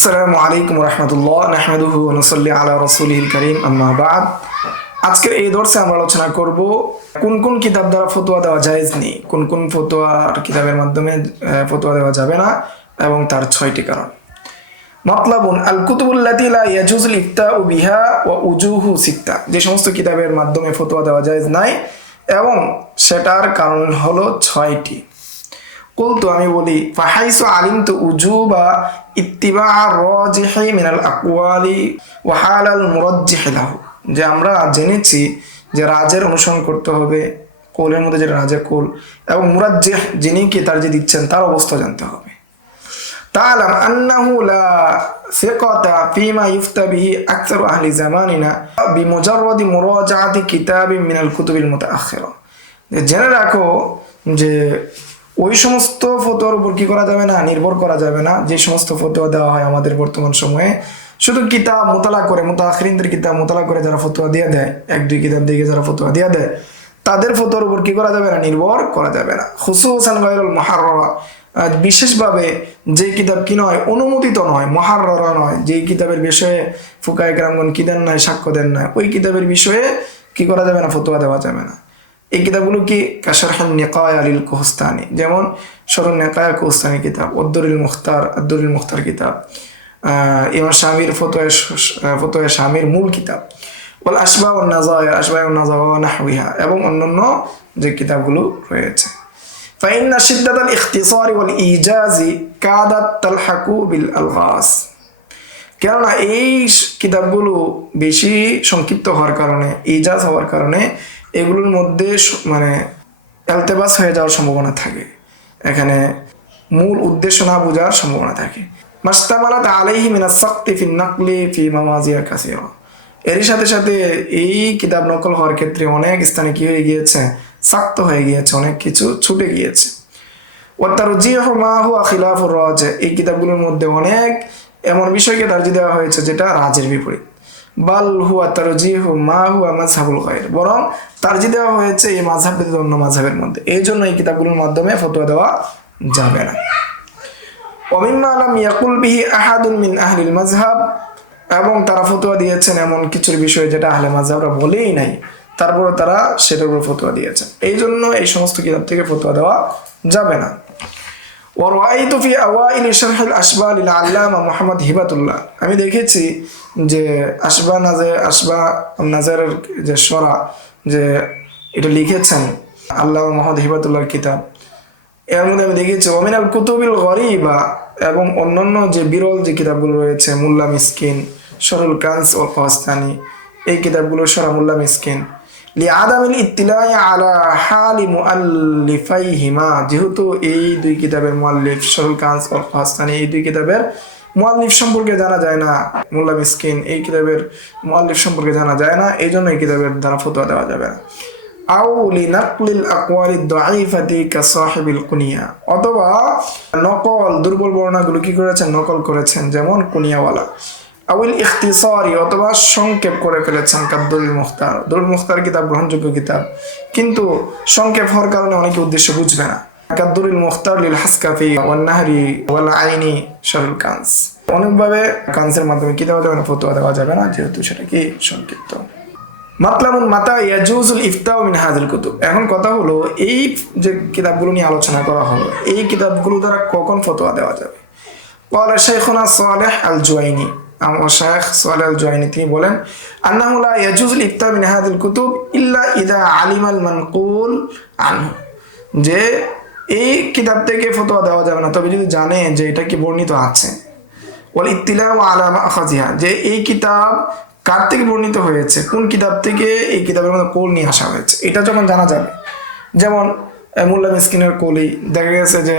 আসসালামু আলাইকুম রহমতুল্লাহ নাহমাদুহু ওয়া নুসাল্লি আলা রাসূলিল কারীম আম্মা বা'দ। আজকের এই দর্সে আমরা আলোচনা করব কোন কোন কিতাব দ্বারা ফতোয়া দেওয়া জায়েজ নেই, কোন কোন ফতোয়ার কিতাবের মাধ্যমে ফতোয়া দেওয়া যাবে না এবং তার 6টি কারণ। মাতলাবুন আল কুতুবুল্লাতী লা ইয়াজুজুল ইফতাউ বিহা ওয়া উজুহু সিত্তা, যে সমস্ত কিতাবের মাধ্যমে ফতোয়া দেওয়া জায়েজ নাই এবং সেটার কারণ হলো 6টি। কুলতু, আমি বলি, ফাহাইসু আলিমতু উজুবা ইত্তিবা রাজিহি মিনাল আকওয়ালি ওয়া হালাল মুরাজ্জিহ লাহু, যে আমরা জেনেছি যে রাজের অনুসরণ করতে হবে, কৌলের মধ্যে যেটা রাজের কৌল, এবং মুরাজ্জিহ যিনি কি তার যে দিচ্ছেন তার অবস্থা জানতে হবে। তাআলাম আন্নাহু লা সিকাতা ফিমা ইফতা বিহি আকসারু আহলি জামানিনা বিমুজাররাদি মুরাজাআতি কিতাবিন মিনাল কুতুবিল মুতাআখিরা, জেনে রাখো যে ওই সমস্ত ফতোয়ার উপর কি করা যাবে না, নির্ভর করা যাবে না যে সমস্ত ফতোয়া দেওয়া হয় আমাদের বর্তমান সময়ে শুধু কিতাব মোতালা করে, মুতাআখিরিনদের কিতাব মোতালা করে যারা ফতোয়া দিয়ে দেয়, এক দুই কিতাব দিকে যারা ফতোয়া দিয়ে দেয়, তাদের ফতোয়ার উপর কি করা যাবে না, নির্ভর করা যাবে না। খুসুসান গায়রুল মুহাররারা, বিশেষভাবে যে কিতাব কি নয়, অনুমোদিত নয়, মুহাররারা নয়, যে কিতাবের বিষয়ে ফুকায়ে কেরামগণ কি দেন নাই, সাক্ষ্য দেন না, ওই কিতাবের বিষয়ে কি করা যাবে না, ফতোয়া দেওয়া যাবে না। এই কিতাবগুলো কি কাশারহুন নিকায়া লিল কুহস্তানি, যেমন শরহুন নিকায়া কুহস্তানি কিতাব, আদ-দুরুল মুখতার কিতাব, ইমাম শামির ফতওয়া শামির মূল কিতাব, ওয়াল আশবাহ ওয়ান নাযায়া ওয়া নাহওয়িহা, এবং অন্যান্য যে কিতাবগুলো রয়েছে। ফাইন্না শিদ্দাতাল ইখতিসারি ওয়াল ইজাজি কাদাত তালহাকু বিল আলগাস, কেননা এই কিতাবগুলো বেশি সংক্ষিপ্ত হওয়ার কারণে, ইজাজ হওয়ার কারণে এগুলোর মধ্যে মানে এলতেবাস হয়ে যাওয়ার সম্ভাবনা থাকে, এখানে মূল উদ্দেশ্য না বোঝার সম্ভাবনা থাকে। মাস্তামালাত আলাইহি মিনাস সাকতি ফি নাকলি ফি মাওয়াজিয়া কাসীরা, এর সাথে সাথে এই কিতাব নকল হওয়ার ক্ষেত্রে অনেক স্থানে কি হয়ে গিয়েছে, সাক্ত হয়ে গিয়েছে, অনেক কিছু ছুটে গিয়েছে। ওয়া তারজিহু মা হুয়া খিলাফুর রাজিহ, এই কিতাবগুলোর মধ্যে অনেক এমন বিষয়কে তারজিহ দেওয়া হয়েছে যেটা রাজের বিপরীত। বাল হুয়া তারজিহু মা হুয়া মাযহাবুল গায়র, বরং তারজিহ দেওয়া হয়েছে এই মাযহাব ব্যতীত অন্য মাযহাবের মধ্যে, এই জন্য এই কিতাবগুলোর মাধ্যমে ফতোয়া দেওয়া যাবে না। ওয়া মিম্মা লাম ইয়াকুল বিহি আহাদুন মিন আহলিল মাযহাব, এবং তারা ফতোয়া দিয়েছেন এমন কিছুর বিষয়ে যেটা আহলে মাযহাবরা বলেই নাই, তারপরে তারা সেটার উপর ফতোয়া দিয়েছেন, এই জন্য এই সমস্ত কিতাব থেকে ফতোয়া দেওয়া যাবে না। ওয়ারাইতু ফি আওয়াইল শারহুল আশবাহ লিল আল্লামা মুহাম্মদ হিবাতুল্লাহ, আমি দেখেছি যে আশবাহ নাজারের যে শরা, যে এটা লিখেছেন আল্লামা মুহাম্মদ হিবাতুল্লাহর কিতাব, এর মধ্যে আমি দেখেছি ওমিনাল কুতুবিল গরিবা, এবং অন্যান্য যে বিরল যে কিতাবগুলো রয়েছে, মুল্লা মিসকিন, শরুল কানস ও কস্তানি, এই কিতাবগুলো শরা মুল্লা মিসকিন, লিআদামিল ইত্তিলাই আলা হালি মুআল্লিফাইহিমা, যেহেতু এই দুই কিতাবের মুআল্লিফ শরুল কানস ও কস্তানি, এই দুই কিতাবের মুআল্লিফ সম্পর্কে জানা যায় না, মুল্লা মিসকিন এই কিতাবের মুআল্লিফ সম্পর্কে জানা যায় না, এই জন্য এই কিতাবের দ্বারা ফতোয়া দেওয়া যাবে না। আও লিনাকলিল আকওয়ালিদ দাঈফাতি কাসাহিবিল কুনিয়া, অথবা নকল দুর্বল বর্ণনাগুলো কি করেছেন, নকল করেছেন, যেমন কুনিয়াওয়ালা। আউল ইখতিসারি, অথবা সংক্ষেপ করে ফেলেছেন, কাদ্দুরুল মুখতার, দুরুল মুখতার কিতাব গ্রহণযোগ্য কিতাব, কিন্তু সংক্ষেপ হওয়ার কারণে অনেকে উদ্দেশ্য বুঝবে না। কাদ্দুরুল মুখতার লিল হাসকাফি ওয়ান নাহরি ওয়াল আইনি শারুল কানস, অনেকভাবে কানসের মাধ্যমে কি দেওয়া যাবে না, ফতোয়া দেওয়া যাবে না, যেহেতু সেটা কি সংক্ষিপ্ত। মাতলাবুন মাতা ইয়াজুজুল ইফতাউ মিন হাযিল কুতুব, এখন কথা হলো এই যে কিতাবগুলো নিয়ে আলোচনা করা হলো, এই কিতাবগুলো দ্বারা কখন ফতোয়া দেওয়া যাবে। ক্বালা শাইখুনা সালেহ আল জুয়াইনি, আমার শাইখ সালেহ আল জুয়াইনি তিনি বলেন, আন্নাহু লা ইয়াজুজুল ইফতা মিন হাযিল কুতুব ইল্লা ইযা আলিমাল মানকুল আনহু, যে এই কিতাব থেকে ফতোয়া দেওয়া যাবে না তবে যদি জানে যে এটা কি বর্ণিত আছে। ওয়াল ইত্তিলাউ আলা মা'খাযিহা, যে এই কিতাব কার থেকে বর্ণিত হয়েছে, কোন কিতাব থেকে এই কিতাবের মধ্যে কোল নিয়ে আসা হয়েছে, এটা যখন জানা যাবে, যেমন মুল্লা মিসকিনের কোলই দেখা গেছে যে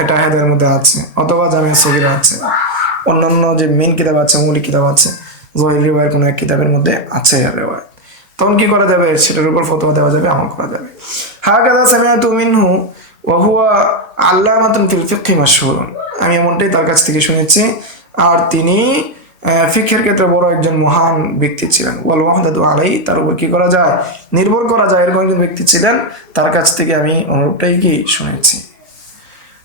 এটা হেদায়ের মধ্যে আছে, অথবা জামিয়া সগীরা আছে, অন্যান্য যে মেন কিতাব আছে, মৌলিক কিতাব আছে, জহির রিওয়ায়ের কোনো এক কিতাবের মধ্যে আছে রিওয়ায়াত, তখন কি করা যাবে, সেটার উপর ফতোয়া দেওয়া যাবে, আমল করা যাবে। হাকাযা সামিআতু মিনহু ওয়া হুয়া আল্লামাতুন ফিল ফিকহি মাশহুরুন, আমি এমনটাই তার কাছ থেকে শুনেছি, আর তিনি ফিকহের ক্ষেত্রে বড় একজন মহান ব্যক্তি ছিলেন। ওয়াল ওয়াহদাতু আলাইহি, তার উপর কি করা যায়, নির্ভর করা যায়, এরকম একজন ব্যক্তি ছিলেন, তার কাছ থেকে আমি অনুরূপটাই কি শুনেছি।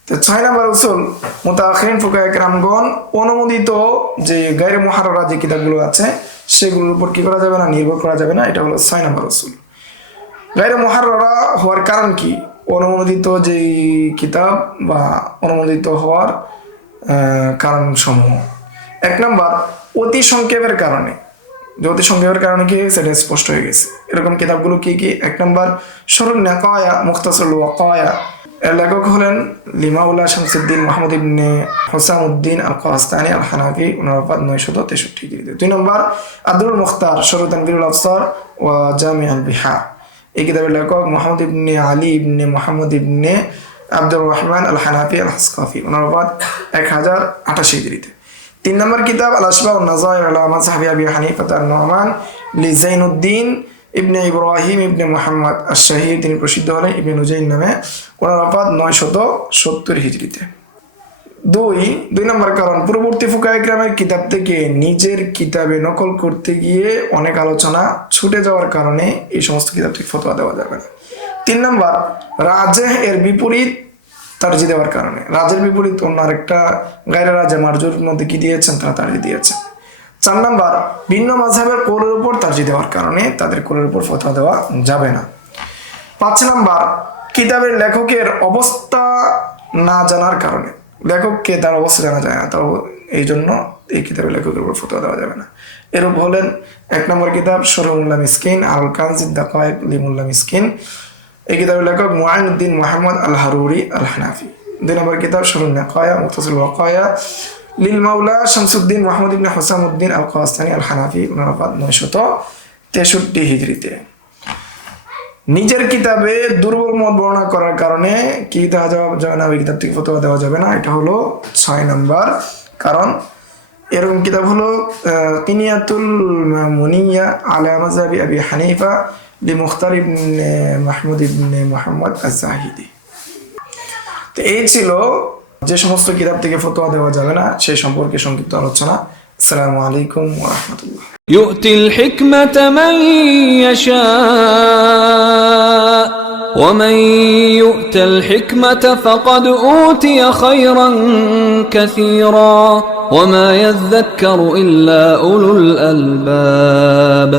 তো 6 নম্বর উসুল মুতাআখিরিন ফুকাহায়ে কেরামগণ অনুমোদিত যে গায়রে মুহাররারা যে কিতাবগুলো আছে সেগুলোর উপর কি করা যাবে না, নির্ভর করা যাবে না। এটা হলো 6 নম্বর উসুল। গায়রে মুহাররারা হওয়ার কারণ কি? অনুমোদিত যে কিতাব বা অনুমোদিত হওয়ার কারণ সমূহ। 1 নম্বর অতি সংক্ষেপের কারণে। যে অতি সংক্ষেপের কারণে কি সেটা স্পষ্ট হয়ে গেছে। এরকম কিতাবগুলো কি কি? 1 নম্বর শরুন নাকায়া মুখতাসারুল ওয়াকায়া, এর লেখক হলেন লিমাউলা শামসুদ্দিন মাহমুদ ইবনে হুসামউদ্দিন আল কাস্তানি আল হানাফি, ওনার ওফাত 963 হিজরিতে। 2 নম্বর আব্দুল মুখতার শরু তানবীরুল আবসার ওয়া জামি আল বিহার, এই কিতাবের লেখক মুহাম্মদ ইবনে আলী ইবনে মুহাম্মদ ইবনে আব্দুর রহমান আল হানাফি আল হাসকাফি, ওনার ওফাত 1088 হিজরিতে। 3 নম্বর কিতাব আল আসবা ওয়ান নাযাইর আলা মাযহাবি আবি হানিফা আন-নু'মান লিজাইনুদ্দিন ইবনে ইব্রাহিম ইবনে মুহাম্মদ আশ-শাহীর, তিনি প্রসিদ্ধ হলেন ইবনে নুজাইন নামে, ওনার ওফাত 970 হিজরিতে। 2 নম্বর কারণ পূর্ববর্তী ফুকাহায়ে কেরামের কিতাব থেকে নিজের কিতাবে নকল করতে গিয়ে অনেক আলোচনা ছুটে যাওয়ার কারণে এই সমস্ত কিতাব থেকে ফতোয়া দেওয়া যাবে না। 3 নম্বর রাজেহ এর বিপরীত তারজি দেওয়ার কারণে। রাজের বিপরীত অন্য আরেকটা গায়রে রাজে মারজুর মধ্যে কি দিয়েছেন, তারা তারজি দিয়েছেন। 4 নম্বর ভিন্ন মাযহাবের কৌলের উপর তারজি দেওয়ার কারণে তাদের কৌলের উপর ফতোয়া দেওয়া যাবে না। 5 নম্বর কিতাবের লেখকের অবস্থা না জানার কারণে। লেখককে তার অবস্থা জানা যায় না, তাও এই জন্য এই কিতাবের লেখকের উপর ফতোয়া দেওয়া যাবে না। এরূপ হলেন 1 নম্বর কিতাব শরহ মুল্লা মিসকিন আল কানজিদ দাকায়েক লিমুল্লা মিসকিন, এই কিতাবের লেখক মুআইনুদ্দিন মুহাম্মদ আল হারুরি আল হানাফি। 2 নম্বর কিতাব শরুন নাকায়া মুখতাসারুল ওয়াকায়া লিল মাওলা শামসুদ্দিন মাহমুদ ইবনে হুসামউদ্দিন আল কাস্তানি আল হানাফি, ওনার ওফাত 963 হিজরিতে। নিজের কিতাবে দুর্বল মত বর্ণনা করার কারণে কি দেওয়া যাবে না, ওই কিতাব থেকে ফতোয়া দেওয়া যাবে না। এটা হলো 6 নম্বর কারণ। এরকম কিতাব হলো কিনিয়াতুল মুনিয়া আলা মাযহাবি আবি হানিফা লিমুখতার ইবনে মাহমুদ ইবনে মুহাম্মদ আজ-জাহিদি। তো এই ছিল যে সমস্ত কিতাব থেকে ফতোয়া দেওয়া যাবে না সেই সম্পর্কে সংক্ষিপ্ত আলোচনা। আসসালামু আলাইকুম ওয়া রাহমাতুল্লাহ। يؤتي الحكمة من يشاء ومن يؤت الحكمة فقد أوتي خيرا كثيرا وما يذكر إلا أولو الألباب